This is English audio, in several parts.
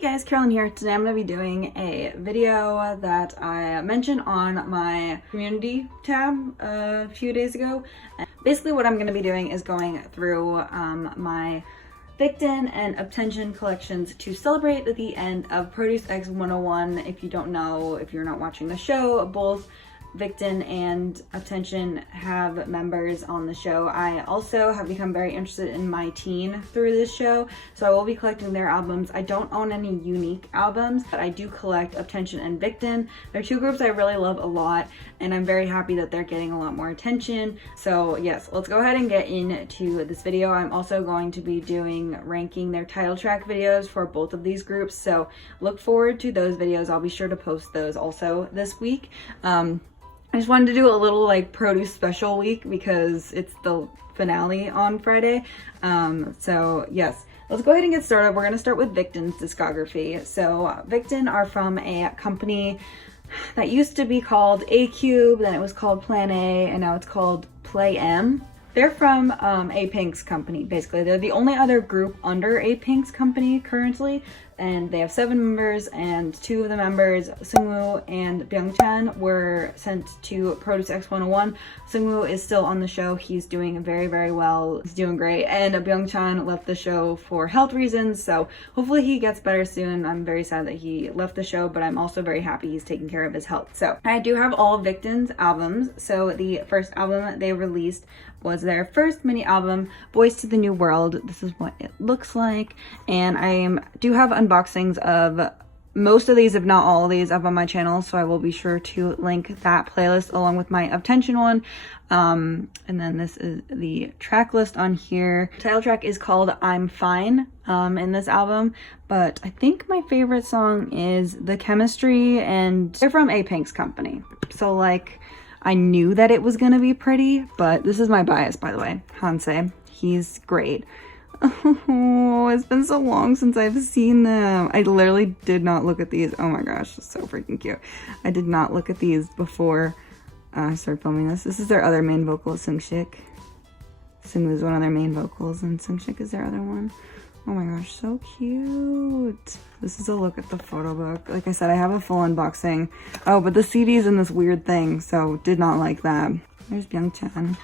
Hey guys, Carolyn here. Today I'm going to be doing a video that I mentioned on my community tab a few days ago. And basically what I'm going to be doing is going through my Victon and UP10TION collections to celebrate the end of Produce X101. If you don't know, if you're not watching the show, both Victon and UP10TION have members on the show. I also have become very interested in my teen through this show, so I will be collecting their albums. I don't own any unique albums, but I do collect UP10TION and Victon. They're two groups I really love a lot, and I'm very happy that they're getting a lot more attention. So yes, let's go ahead and get into this video. I'm also going to be ranking their title track videos for both of these groups, so look forward to those videos. I'll be sure to post those also this week. I just wanted to do a little like Produce special week because it's the finale on Friday. So yes, let's go ahead and get started. We're going to start with Victon's discography. So Victon are from a company that used to be called A-Cube, then it was called Plan A, and now it's called Play M. They're from A-Pink's company, basically. They're the only other group under A-Pink's company currently, and they have 7 members, and 2 of the members, Seungwoo and Byungchan, were sent to Produce X101. Seungwoo is still on the show. He's doing very, very well. He's doing great. And Byungchan left the show for health reasons, so hopefully he gets better soon. I'm very sad that he left the show, but I'm also very happy he's taking care of his health. So I do have all of Victon's albums. So the first album they released was their first mini album, Voice to the New World. This is what it looks like, and I do have unboxings of most of these, if not all of these, up on my channel, so I will be sure to link that playlist along with my UP10TION one. And then this is the track list on here. The title track is called I'm Fine in this album, but I think my favorite song is The Chemistry, and they're from A-Pink's company, so like I knew that it was gonna be pretty, but this is my bias, by the way. Hansei, he's great. Oh, it's been so long since I've seen them. I literally did not look at these. Oh my gosh, it's so freaking cute. I did not look at these before I started filming this. This is their other main vocalist, Seungshik. Seungwoo is one of their main vocals, and Seungshik is their other one. Oh my gosh, so cute. This is a look at the photo book. Like I said, I have a full unboxing. Oh, but the CD is in this weird thing, so did not like that. There's Byungchan.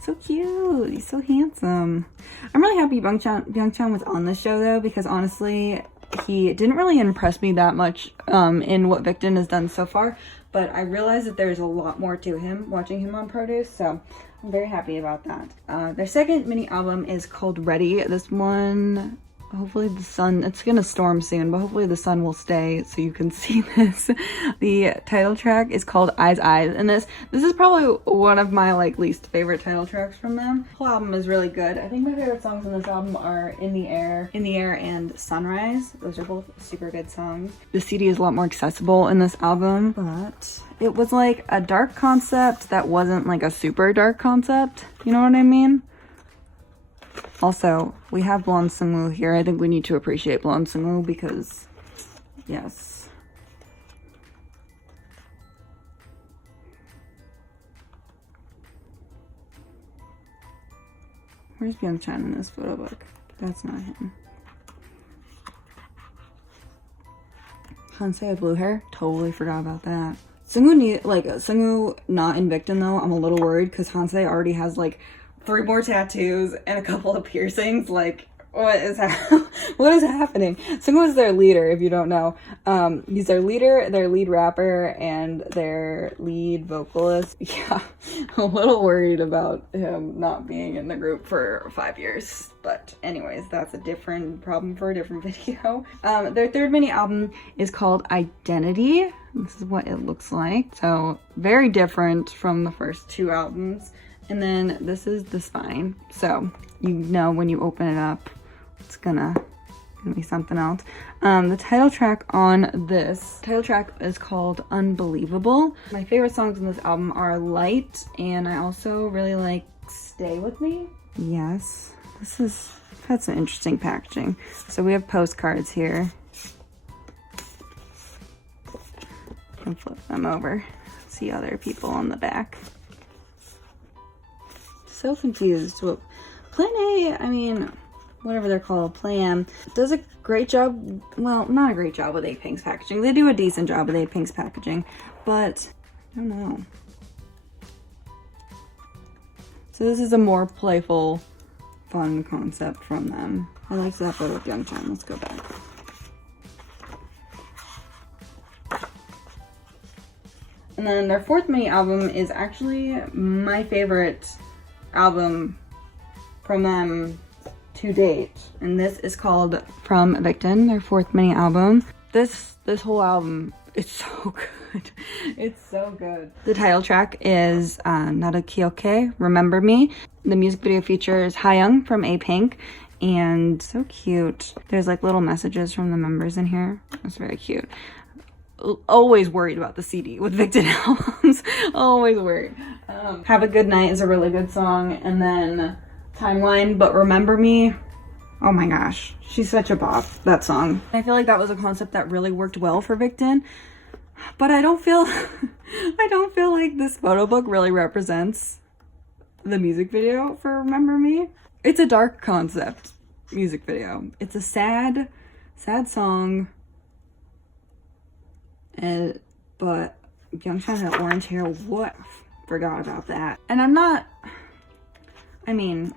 So cute. He's so handsome. I'm really happy Byungchan was on the show though, because honestly, he didn't really impress me that much in what Victon has done so far, but I realized that there's a lot more to him watching him on Produce, so I'm very happy about that. Their second mini album is called Ready. This one, hopefully the sun, it's gonna storm soon, but hopefully the sun will stay so you can see this. The title track is called Eyes, and this is probably one of my like least favorite title tracks from them. The whole album is really good. I think my favorite songs on this album are In the Air, and Sunrise. Those are both super good songs. The CD is a lot more accessible in this album, but it was like a dark concept that wasn't like a super dark concept. You know what I mean? Also, we have Blonde Seungwoo here. I think we need to appreciate Blonde Seungwoo because, yes. Where's Byungchan in this photo book? That's not him. Hansei had blue hair? Totally forgot about that. Seungwoo not in Victon though, I'm a little worried because Hansei already has like 3 more tattoos and a couple of piercings. Like, what is happening? Seungwoo is their leader, if you don't know. He's their leader, their lead rapper, and their lead vocalist. Yeah, a little worried about him not being in the group for 5 years. But anyways, that's a different problem for a different video. Their third mini album is called Identity. This is what it looks like. So very different from the first 2 albums. And then this is the spine. So you know when you open it up, it's gonna be something else. The title track on this title track is called Unbelievable. My favorite songs on this album are Light, and I also really like Stay With Me. Yes, that's some interesting packaging. So we have postcards here. You can flip them over. See other people on the back. So confused. Well, Plan A, I mean, whatever they're called, Plan, does a great job. Well, not a great job with 8pink's packaging. They do a decent job with 8pink's packaging, but I don't know. So this is a more playful, fun concept from them. I liked that photo with Youngjae. Let's go back. And then their 4th mini album is actually my favorite album from them to date. And this is called From Victon, their 4th mini album. This whole album, it's so good. It's so good. The title track is Nada Kyoke, Remember Me. The music video features Hayoung from 8pink, and so cute. There's like little messages from the members in here. It's very cute. Always worried about the CD with Victon albums. Always worried. Have a Good Night is a really good song, and then Timeline, But Remember Me. Oh my gosh, she's such a bop, that song. I feel like that was a concept that really worked well for Victon, but I don't feel like this photo book really represents the music video for Remember Me. It's a dark concept music video. It's a sad song. But Youngjae had orange hair. What? Forgot about that. And I mean,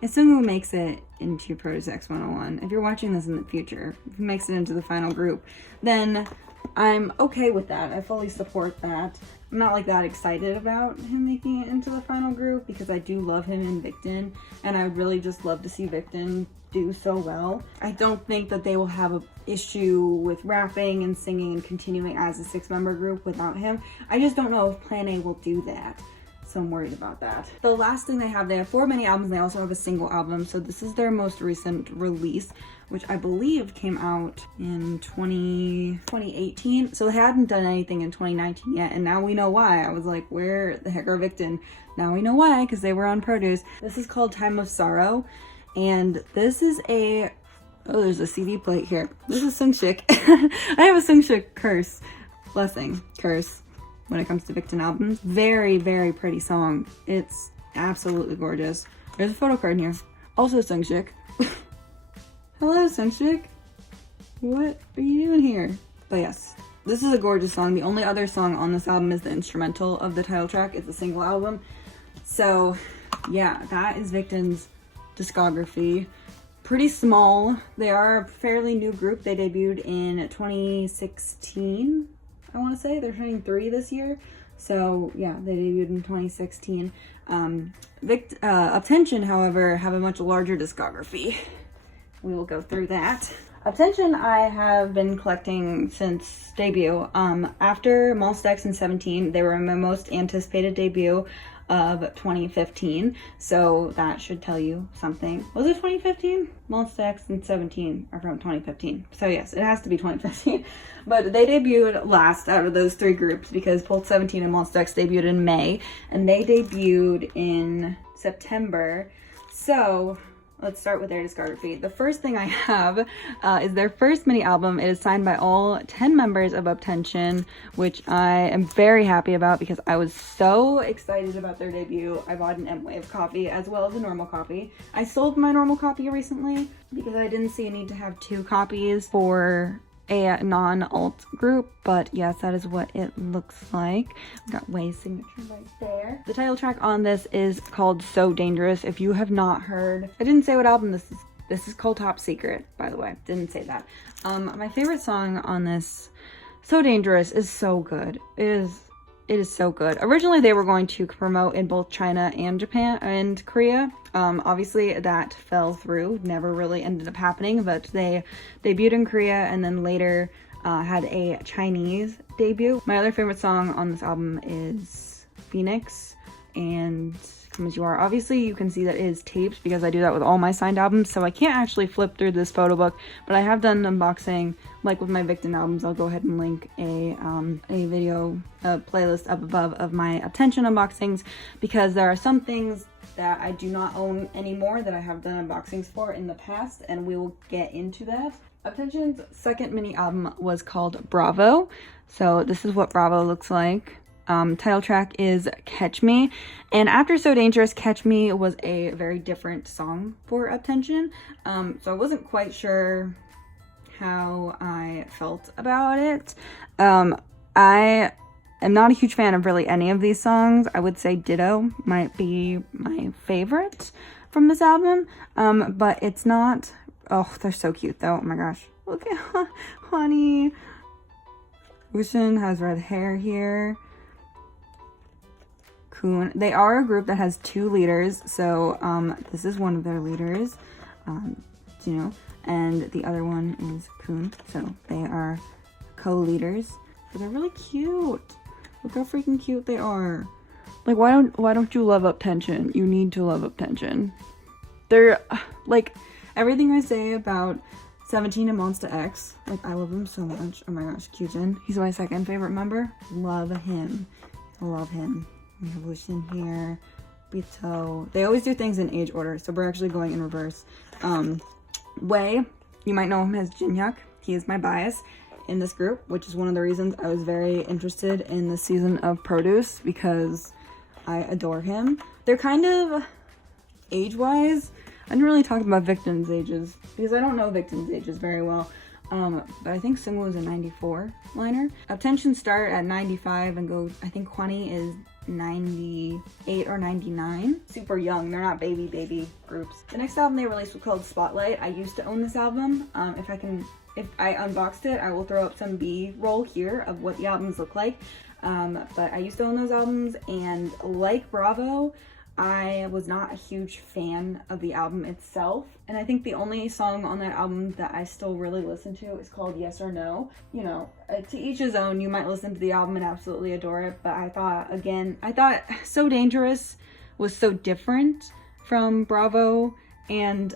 if Seungwoo makes it into Produce X101, if you're watching this in the future, if he makes it into the final group, then I'm okay with that. I fully support that. I'm not like that excited about him making it into the final group because I do love him in Victon, and I would really just love to see Victon do so well. I don't think that they will have an issue with rapping and singing and continuing as a 6-member group without him. I just don't know if Plan A will do that. So I'm worried about that. The last thing they have 4 mini albums. They also have a single album. So this is their most recent release, which I believe came out in 2018. So they hadn't done anything in 2019 yet. And now we know why. I was like, where the heck are Victon? Now we know why, because they were on Produce. This is called Time of Sorrow. And this is a, oh, there's a CD plate here. This is Seungshik. I have a Seungshik curse, blessing, curse when it comes to Victon albums. Very, very pretty song. It's absolutely gorgeous. There's a photo card in here. Also Seungshik. Hello, Seungshik. What are you doing here? But yes, this is a gorgeous song. The only other song on this album is the instrumental of the title track. It's a single album. So yeah, that is Victon's discography. Pretty small. They are a fairly new group. They debuted in 2016. I want to say they're turning 3 this year, so yeah, they debuted in 2016. UP10TION, however, have a much larger discography. We will go through that. UP10TION I have been collecting since debut. After Monsta X in 17, they were my most anticipated debut of 2015, so that should tell you something. Was it 2015? Monsta X and 17 are from 2015, so yes, it has to be 2015. But they debuted last out of those 3 groups because both 17 and Monsta X debuted in May, and they debuted in September. So let's start with their discography. The first thing I have is their first mini album. It is signed by all 10 members of UP10TION, which I am very happy about because I was so excited about their debut. I bought an WayV copy as well as a normal copy. I sold my normal copy recently because I didn't see a need to have 2 copies for a non-alt group, but yes, that is what it looks like. We've got WayV's signature right there. The title track on this is called So Dangerous. If you have not heard, I didn't say what album this is. This is called Top Secret, by the way. Didn't say that. My favorite song on this, So Dangerous, is so good. It is so good. Originally, they were going to promote in both China and Japan and Korea. Obviously, that fell through. Never really ended up happening, but they debuted in Korea and then later had a Chinese debut. My other favorite song on this album is Phoenix and Come As You Are. Obviously, you can see that it is taped because I do that with all my signed albums, so I can't actually flip through this photo book, but I have done an unboxing. Like with my Victon albums, I'll go ahead and link a video playlist up above of my UP10TION unboxings because there are some things that I do not own anymore that I have done unboxings for in the past, and we will get into that. UP10TION's second mini album was called Bravo. So this is what Bravo looks like. title track is Catch Me. And after So Dangerous, Catch Me was a very different song for UP10TION. So I wasn't quite sure how I felt about it. I am not a huge fan of really any of these songs. I would say Ditto might be my favorite from this album, but it's not. Oh, they're so cute though. Oh my gosh, look at Honey. Wushin has red hair here. Kun, they are a group that has 2 leaders, so this is one of their leaders, Zelo, and the other one is Kun, so they are co-leaders. But they're really cute. Look how freaking cute they are. Like, why don't you love UP10TION? You need to love UP10TION. They're like everything I say about 17 and Monsta X. Like, I love him so much. Oh my gosh, Kyujin. He's my 2nd favorite member. Love him. I love him. We have Wushin here. Bito. They always do things in age order, so we're actually going in reverse. WayV, you might know him as Jinhyuk. He is my bias in this group, which is one of the reasons I was very interested in this season of Produce, because I adore him. They're kind of age-wise. I didn't really talk about Victon's ages because I don't know Victon's ages very well. But I think Sungwoo is a 94 liner. UP10TION start at 95 and go, I think Kwani is 98 or 99. Super young, they're not baby groups. The next album they released was called Spotlight. I used to own this album. If I unboxed it, I will throw up some B-roll here of what the albums look like. But I used to own those albums, and like Bravo, I was not a huge fan of the album itself. And I think the only song on that album that I still really listen to is called Yes or No. You know, to each his own. You might listen to the album and absolutely adore it, but I thought So Dangerous was so different from Bravo and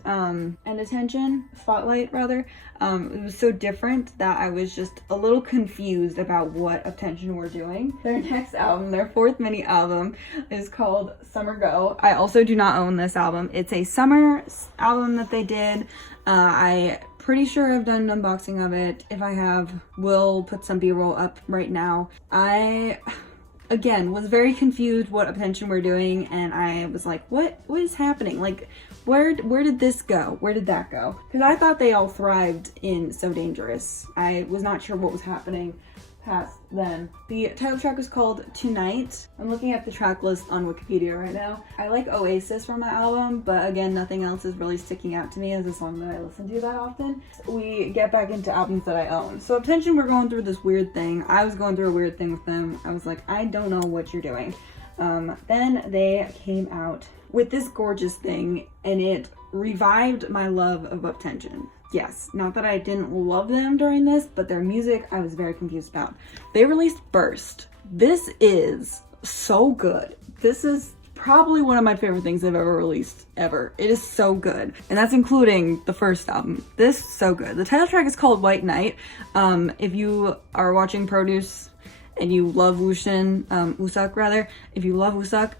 Attention, Spotlight rather. It was so different that I was just a little confused about what UP10TION were doing. Their next album, their 4th mini album, is called Summer Go. I also do not own this album. It's a summer album that they did. I pretty sure I've done an unboxing of it. If I have, we'll put some B-roll up right now. I again was very confused what UP10TION were doing, and I was like, what is happening? Like, where did this go? Where did that go? Because I thought they all thrived in So Dangerous. I was not sure what was happening past then. The title track was called Tonight. I'm looking at the track list on Wikipedia right now. I like Oasis from that album, but again, nothing else is really sticking out to me as a song that I listen to that often. We get back into albums that I own. So UP10TION were going through this weird thing. I was going through a weird thing with them. I was like, I don't know what you're doing. Then they came out with this gorgeous thing, and it revived my love of UP10TION. Yes, not that I didn't love them during this, but their music I was very confused about. They released Burst. This is so good. This is probably one of my favorite things they've ever released, ever. It is so good. And that's including the first album. This is so good. The title track is called White Night. If you are watching Produce and you love Woosak rather, if you love Woosak,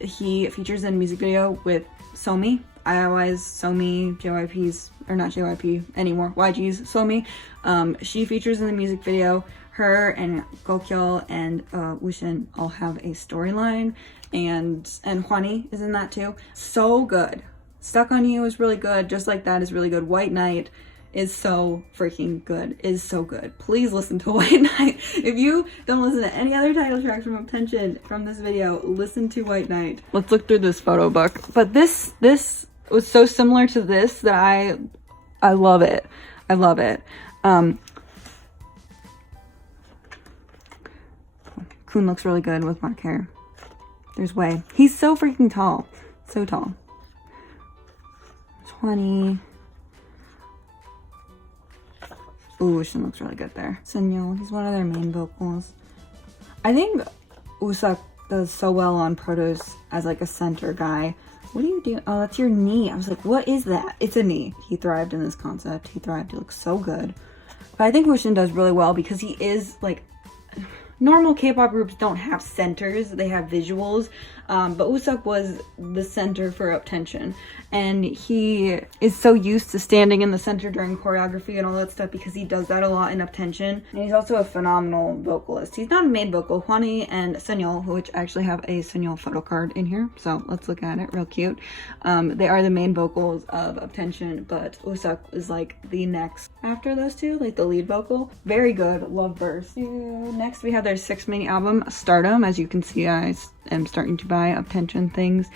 he features in a music video with Somi. Somi, JYP's, or not JYP anymore, YG's Somi. She features in the music video. Her and Gokyo and Wushin all have a storyline, and Hwani is in that too. So good. Stuck on You is really good. Just Like That is really good. White Night is so freaking good. Is so good. Please listen to White Night. If you don't listen to any other title tracks from UP10TION from this video, listen to White Night. Let's look through this photo book. But this was so similar to this that I love it. I love it. Kun looks really good with black hair. There's WayV. He's so freaking tall. So tall. 20. Ooh, Shin looks really good there. Senyo, he's one of their main vocals. I think Woosak does so well on Produce as like a center guy. What are you doing? Oh, that's your knee. I was like, what is that? It's a knee. He thrived in this concept. He thrived. He looks so good. But I think Wushin does really well because he is like, normal K-pop groups don't have centers. They have visuals. but Woosuk was the center for UP10TION, and he is so used to standing in the center during choreography and all that stuff because he does that a lot in UP10TION. And he's also a phenomenal vocalist. He's not a main vocal. Hwani and Sunyeol, which I actually have a Sunyeol photo card in here, so let's look at it real cute. They are the main vocals of UP10TION, but Woosuk is like the next after those two, like the lead vocal. Very good, love Burst. Next we have their 6th mini album, Stardom. As you can see, I am starting to buy UP10TION things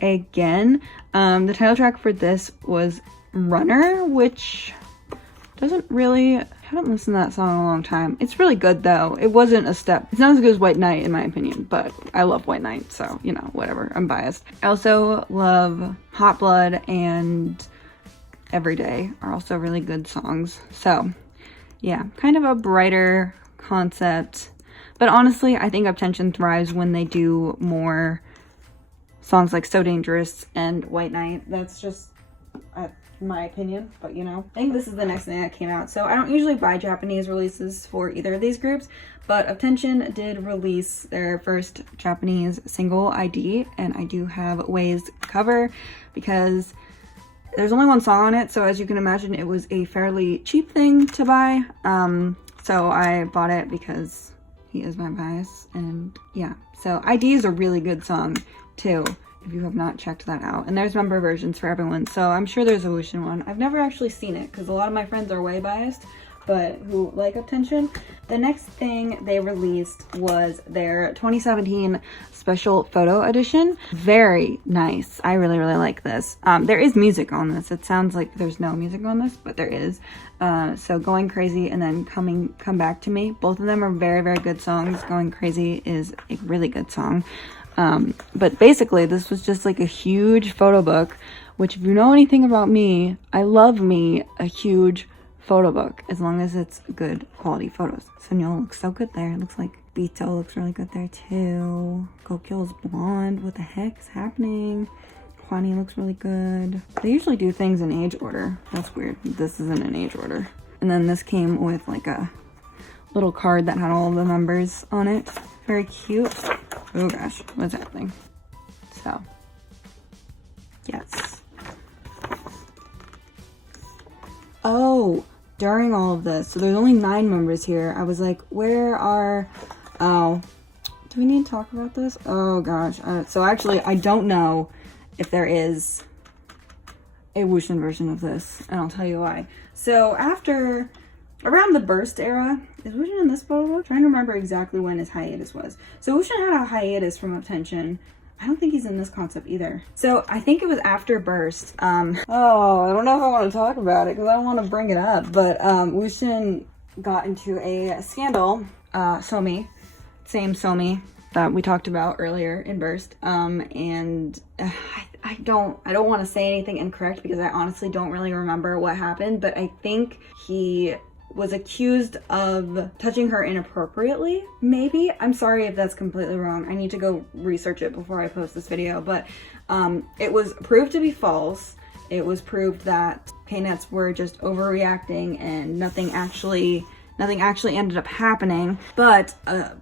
again. The title track for this was Runner, which doesn't really, I haven't listened to that song in a long time. It's really good though. It wasn't a step, it's not as good as White Knight in my opinion, but I love White Knight, so you know, whatever, I'm biased. I also love Hot Blood and Everyday are also really good songs. So yeah, kind of a brighter concept, but honestly I think UP10TION thrives when they do more songs like So Dangerous and White Knight. That's just my opinion, but you know, I think this is the next thing that came out. So I don't usually buy Japanese releases for either of these groups, but UP10TION did release their first Japanese single, ID, and I do have WayV's cover because there's only one song on it, so as you can imagine it was a fairly cheap thing to buy. So I bought it because he is my bias, and yeah, so ID is a really good song too, if you have not checked that out. And there's member versions for everyone, so I'm sure there's a Wushin one. I've never actually seen it because a lot of my friends are way biased, but who like UP10TION. The next thing they released was their 2017 special photo edition. Very nice. I really like this. There is music on this. It sounds like there's no music on this, but there is. So Going Crazy and then Come Back to Me, both of them are very good songs. Going Crazy is a really good song. But basically this was just like a huge photo book, which if you know anything about me, I love me a huge photo book as long as it's good quality photos. Sunyeol looks so good there. It looks like Bito looks really good there too. Gokyo's blonde. What the heck is happening? Hwani looks really good. They usually do things in age order. That's weird. This isn't in age order. And then this came with like a little card that had all of the members on it. Very cute. Oh gosh, what's happening? So, yes. Oh, during all of this, so there's only 9 members here. I was like, where are, oh, do we need to talk about this? Oh gosh. So actually, I don't know if there is a Wushin version of this, and I'll tell you why. So after, around the Burst era, is Wushin in this photo? I'm trying to remember exactly when his hiatus was. So Wushin had a hiatus from UP10TION. I don't think he's in this concept either. So I think it was after Burst. Oh, I don't know if I want to talk about it because I don't want to bring it up, but Wushin got into a scandal. Somi, same Somi that we talked about earlier in Burst. And I don't want to say anything incorrect because I honestly don't really remember what happened, but I think he was accused of touching her inappropriately, maybe. I'm sorry if that's completely wrong. I need to go research it before I post this video, but it was proved to be false. It was proved that K-nets were just overreacting and nothing actually ended up happening. But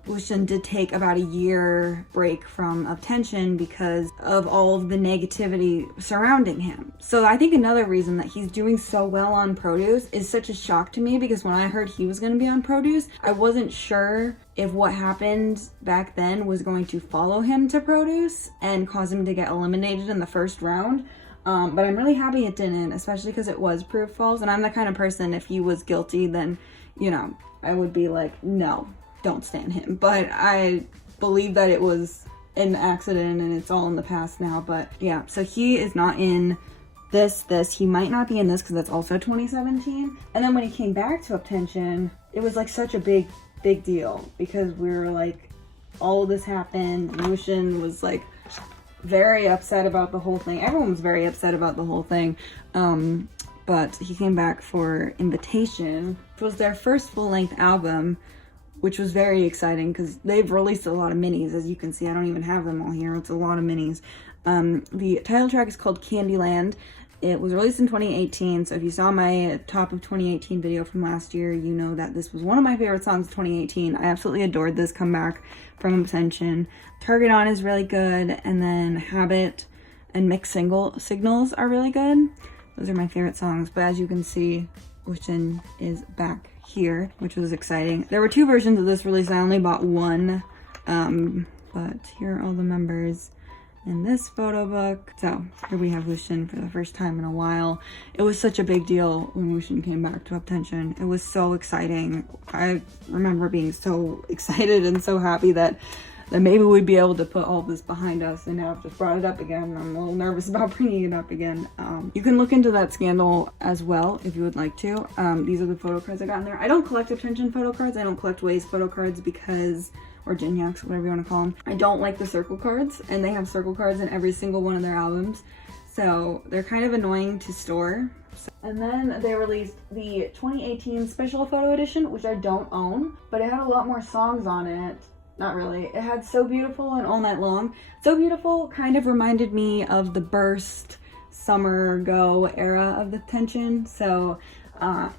Wushin did take about a year break from UP10TION because of all of the negativity surrounding him. So I think another reason that he's doing so well on Produce is such a shock to me, because when I heard he was going to be on Produce, I wasn't sure if what happened back then was going to follow him to Produce and cause him to get eliminated in the first round. But I'm really happy it didn't, especially because it was proved false. And I'm the kind of person, if he was guilty, then, you know, I would be like, no, don't stand him. But I believe that it was an accident and it's all in the past now. But yeah, so he is not in this. He might not be in this because that's also 2017. And then when he came back to UP10TION, it was like such a big deal because we were like, all of this happened. Wushin was like very upset about the whole thing. Everyone was very upset about the whole thing. But he came back for Invitation, which was their first full-length album, which was very exciting because they've released a lot of minis. As you can see, I don't even have them all here. It's a lot of minis. The title track is called Candyland, It was released in 2018, so if you saw my top of 2018 video from last year, you know that this was one of my favorite songs of 2018. I absolutely adored this comeback from UP10TION. Target On is really good, and then Habit and Mixed Signals are really good. Those are my favorite songs, but as you can see, WayV is back here, which was exciting. There were 2 versions of this release. I only bought one, but here are all the members in this photo book. So here we have WayV for the first time in a while. It was such a big deal when WayV came back to UP10TION. It was so exciting. I remember being so excited and so happy that maybe we'd be able to put all this behind us, and now I've just brought it up again. I'm a little nervous about bringing it up again. You can look into that scandal as well if you would like to. These are the photo cards I got in there. I don't collect UP10TION photo cards. I don't collect WayV's photo cards because, or Jinhyak's, whatever you want to call them. I don't like the circle cards, and they have circle cards in every single one of their albums, so they're kind of annoying to store. And then they released the 2018 special photo edition, which I don't own, but it had a lot more songs on it. Not really. It had So Beautiful and All Night Long. So Beautiful kind of reminded me of the Burst, Summer Go era of the UP10TION, so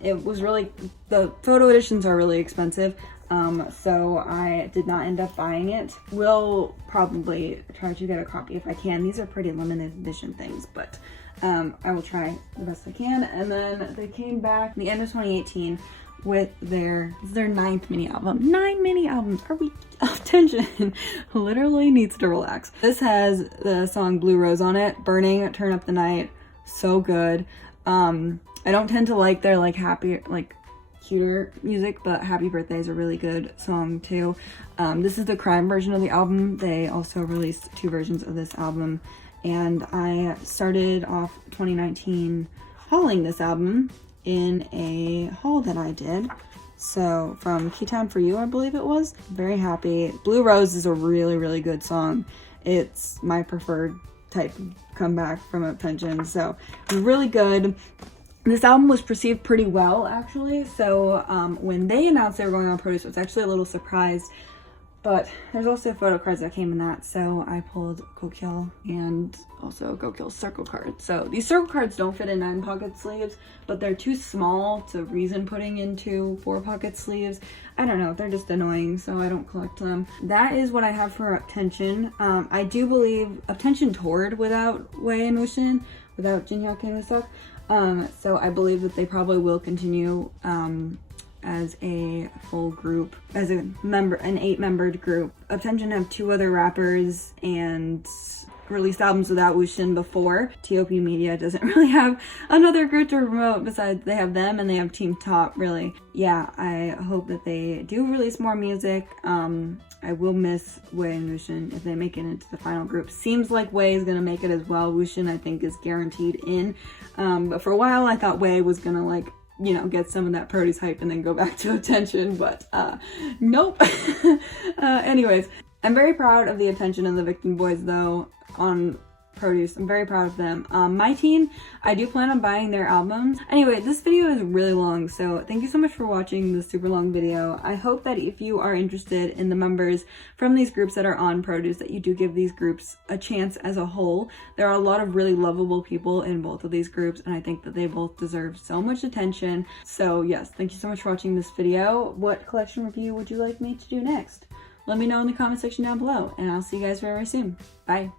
it was really, the photo editions are really expensive. So I did not end up buying it. Will probably try to get a copy if I can. These are pretty limited edition things, but I will try the best I can. And then they came back at the end of 2018 with their 9th mini album. 9 mini albums. Are we UP10TION? Literally needs to relax. This has the song Blue Rose on it. Burning, Turn Up the Night. So good. I don't tend to like their like happy, like cuter music, but Happy Birthday is a really good song too. This is the crime version of the album. They also released 2 versions of this album, and I started off 2019 hauling this album in a haul that I did. So from Keytown For You, I believe it was. Very happy. Blue Rose is a really, really good song. It's my preferred type of comeback from UP10TION, so really good. This album was perceived pretty well, actually. So when they announced they were going on Produce, I was actually a little surprised. But there's also photo cards that came in that, so I pulled Gokil and also Gokil's circle card. So these circle cards don't fit in 9-pocket sleeves, but they're too small to reason putting into 4-pocket sleeves. I don't know, they're just annoying, so I don't collect them. That is what I have for UP10TION. I do believe UP10TION toured without WayV and WayV, without Jinhyak and Woosuk. So I believe that they probably will continue as a full group, as a member, an 8-membered group. UP10TION have 2 other rappers and released albums without WayV before. TOP Media doesn't really have another group to promote besides they have them, and they have Team Top, really. Yeah, I hope that they do release more music. I will miss WayV and WayV if they make it into the final group. Seems like WayV is gonna make it as well. WayV I think is guaranteed in. But for a while I thought WayV was gonna, like, you know, get some of that Produce hype and then go back to UP10TION, but nope. Anyways, I'm very proud of the UP10TION and the Victon boys though on Produce. I'm very proud of them. My team, I do plan on buying their albums. Anyway, this video is really long, so thank you so much for watching this super long video. I hope that if you are interested in the members from these groups that are on Produce, that you do give these groups a chance as a whole. There are a lot of really lovable people in both of these groups, and I think that they both deserve so much attention. So yes, thank you so much for watching this video. What collection review would you like me to do next? Let me know in the comment section down below, and I'll see you guys very, very soon. Bye.